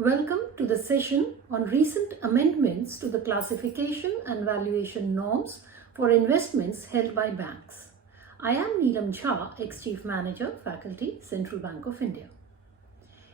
Welcome to the session on recent amendments to the classification and valuation norms for investments held by banks. I am Neelam Jha, Ex-Chief Manager, Faculty, Central Bank of India.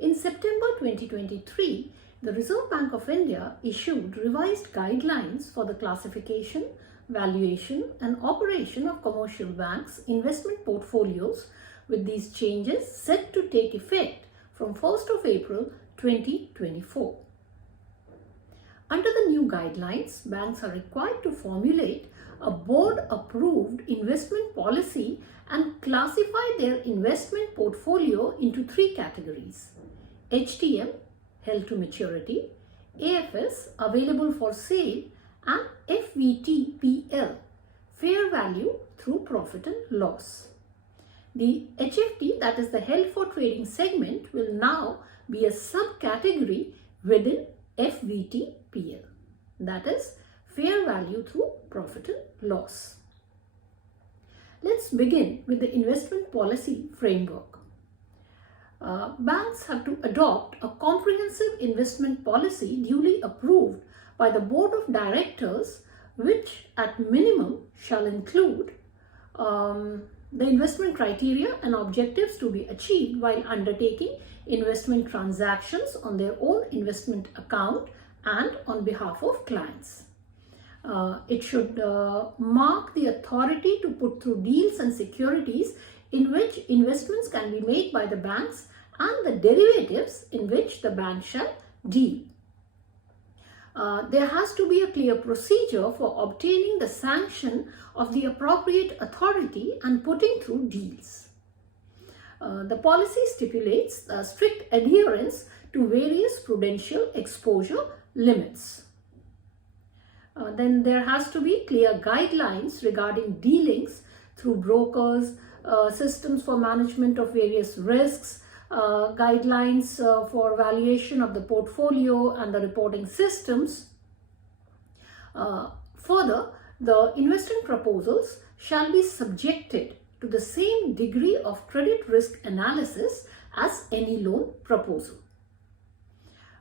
In September 2023, the Reserve Bank of India issued revised guidelines for the classification, valuation and operation of commercial banks' investment portfolios, with these changes set to take effect from 1st of April 2024. Under the new guidelines, banks are required to formulate a board-approved investment policy and classify their investment portfolio into three categories: HTM, held to maturity, AFS, available for sale, and FVTPL, fair value through profit and loss. The HFT, that is the held for trading segment, will now be a subcategory within FVTPL, that is fair value through profit and loss. Let's begin with the investment policy framework. Banks have to adopt a comprehensive investment policy duly approved by the Board of Directors, which at minimum shall include the investment criteria and objectives to be achieved while undertaking investment transactions on their own investment account and on behalf of clients. It should mark the authority to put through deals and securities in which investments can be made by the banks and the derivatives in which the bank shall deal. There has to be a clear procedure for obtaining the sanction of the appropriate authority and putting through deals. The policy stipulates strict adherence to various prudential exposure limits. Then there has to be clear guidelines regarding dealings through brokers, systems for management of various risks, guidelines for valuation of the portfolio and the reporting systems. Further, the investment proposals shall be subjected to the same degree of credit risk analysis as any loan proposal.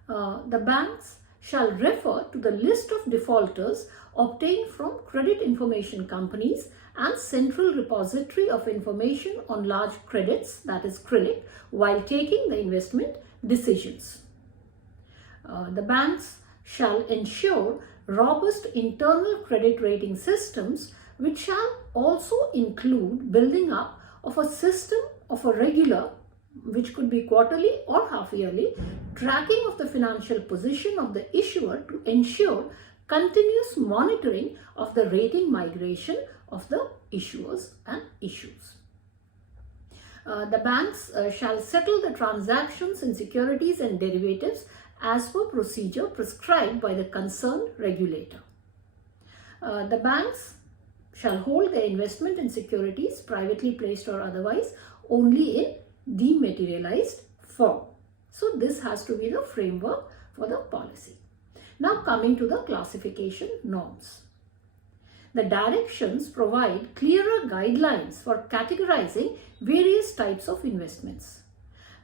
The banks shall refer to the list of defaulters obtained from credit information companies and Central Repository of Information on Large Credits, that is CRILC, while taking the investment decisions. The banks shall ensure robust internal credit rating systems, which shall also include building up of a system of a regular, which could be quarterly or half-yearly, tracking of the financial position of the issuer to ensure continuous monitoring of the rating migration of the issuers and issues. The banks shall settle the transactions in securities and derivatives as per procedure prescribed by the concerned regulator. The banks shall hold their investment in securities, privately placed or otherwise, only in dematerialized form. So this has to be the framework for the policy. Now coming to the classification norms. The directions provide clearer guidelines for categorizing various types of investments.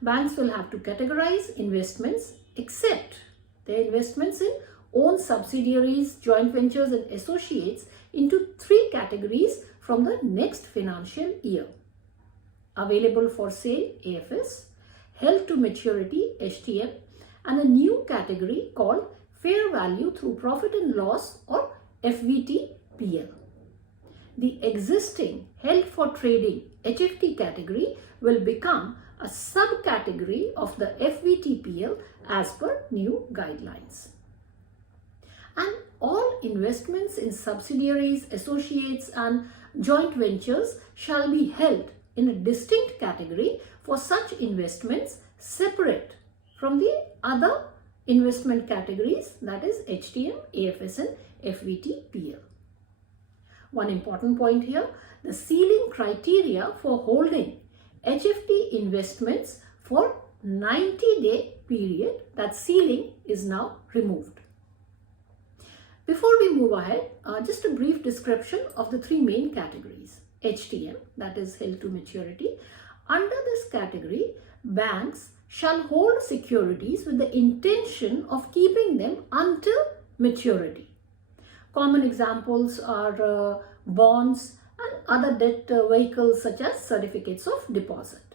Banks will have to categorize investments except their investments in own subsidiaries, joint ventures and associates into three categories from the next financial year: available for sale, AFS, held to maturity, HTM, and a new category called fair value through profit and loss, or FVTPL. The existing held for trading HFT category will become a subcategory of the FVTPL as per new guidelines. And all investments in subsidiaries, associates and joint ventures shall be held in a distinct category for such investments separate from the other investment categories, that is HTM, AFS and FVTPL. One important point here, the ceiling criteria for holding HFT investments for 90-day period, that ceiling is now removed. Before we move ahead, just a brief description of the three main categories. HTM, that is held to maturity. Under this category, banks shall hold securities with the intention of keeping them until maturity. Common examples are bonds and other debt vehicles such as certificates of deposit.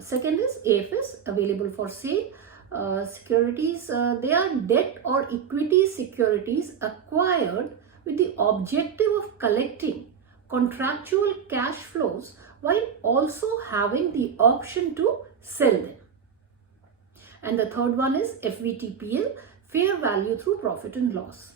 Second is AFS, available for sale. Securities, they are debt or equity securities acquired with the objective of collecting contractual cash flows while also having the option to sell them. And the third one is FVTPL, fair value through profit and loss.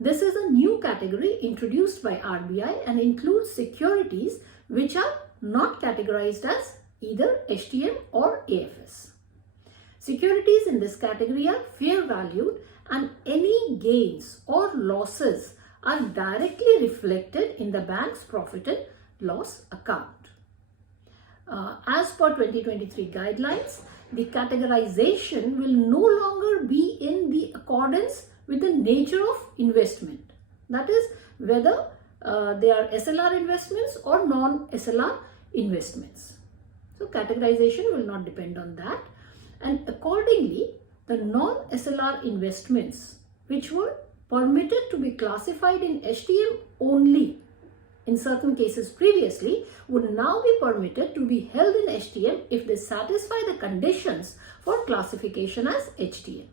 This is a new category introduced by RBI and includes securities which are not categorized as either HTM or AFS. Securities in this category are fair valued and any gains or losses are directly reflected in the bank's profit and loss account. As per 2023 guidelines, the categorization will no longer be in the accordance with the nature of investment. That is, whether they are SLR investments or non-SLR investments. So categorization will not depend on that. And accordingly, the non-SLR investments which were permitted to be classified in HTM only in certain cases previously would now be permitted to be held in HTM if they satisfy the conditions for classification as HTM.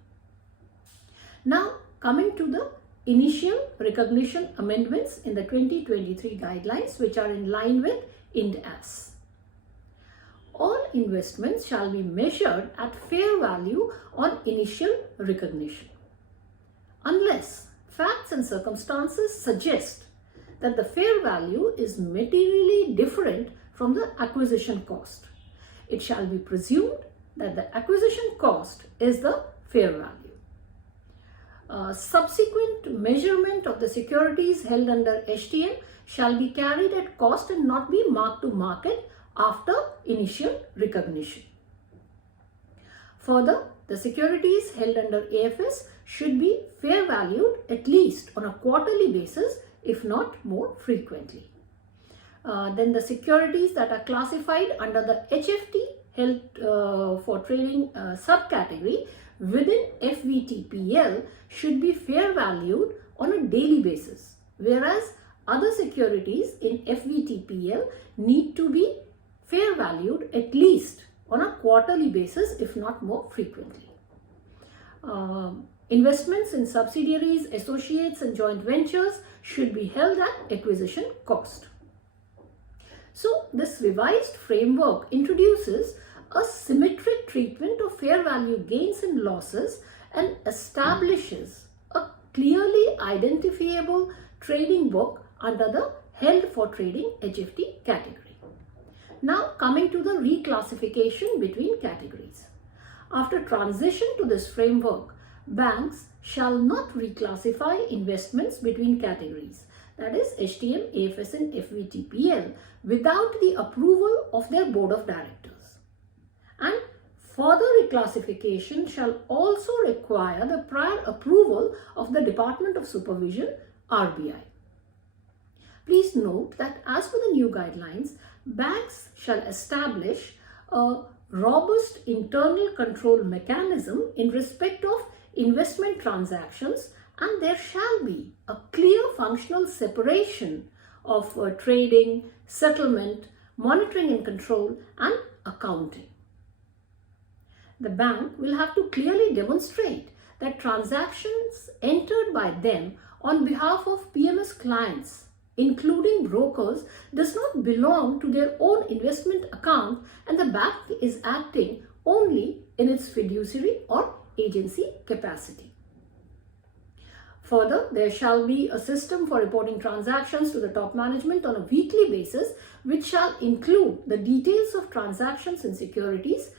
Now, coming to the initial recognition amendments in the 2023 guidelines, which are in line with Ind AS. All investments shall be measured at fair value on initial recognition, unless facts and circumstances suggest that the fair value is materially different from the acquisition cost. It shall be presumed that the acquisition cost is the fair value. Subsequent measurement of the securities held under HTM shall be carried at cost and not be marked to market after initial recognition. Further, the securities held under AFS should be fair valued at least on a quarterly basis, if not more frequently. Then the securities that are classified under the HFT held for trading subcategory within FVTPL should be fair valued on a daily basis, whereas other securities in FVTPL need to be fair valued at least on a quarterly basis, if not more frequently. Investments in subsidiaries, associates and joint ventures should be held at acquisition cost. So this revised framework introduces a symmetric treatment of fair value gains and losses and establishes a clearly identifiable trading book under the held for trading HFT category. Now coming to the reclassification between categories. After transition to this framework, banks shall not reclassify investments between categories, that is HTM, AFS and FVTPL, without the approval of their board of directors. And further reclassification shall also require the prior approval of the Department of Supervision, RBI. Please note that as per the new guidelines, banks shall establish a robust internal control mechanism in respect of investment transactions, and there shall be a clear functional separation of trading, settlement, monitoring and control and accounting. The bank will have to clearly demonstrate that transactions entered by them on behalf of PMS clients, including brokers, does not belong to their own investment account and the bank is acting only in its fiduciary or agency capacity. Further, there shall be a system for reporting transactions to the top management on a weekly basis, which shall include the details of transactions in securities,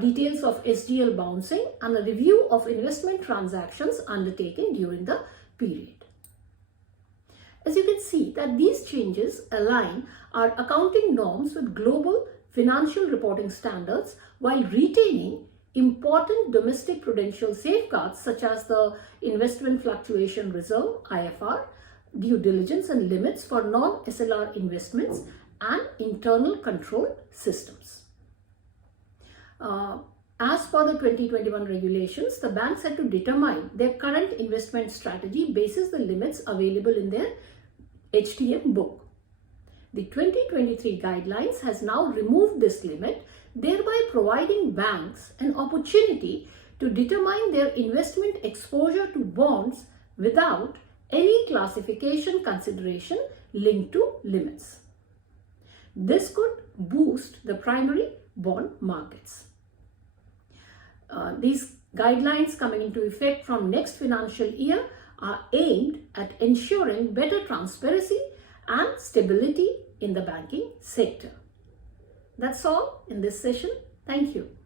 details of SGL bouncing and a review of investment transactions undertaken during the period. As you can see that these changes align our accounting norms with global financial reporting standards while retaining important domestic prudential safeguards such as the Investment Fluctuation Reserve, IFR, due diligence and limits for non-SLR investments and internal control systems. As per the 2021 regulations, the banks had to determine their current investment strategy basis the limits available in their HTM book. The 2023 guidelines has now removed this limit, thereby providing banks an opportunity to determine their investment exposure to bonds without any classification consideration linked to limits. This could boost the primary bond markets. These guidelines coming into effect from next financial year are aimed at ensuring better transparency and stability in the banking sector. That's all in this session. Thank you.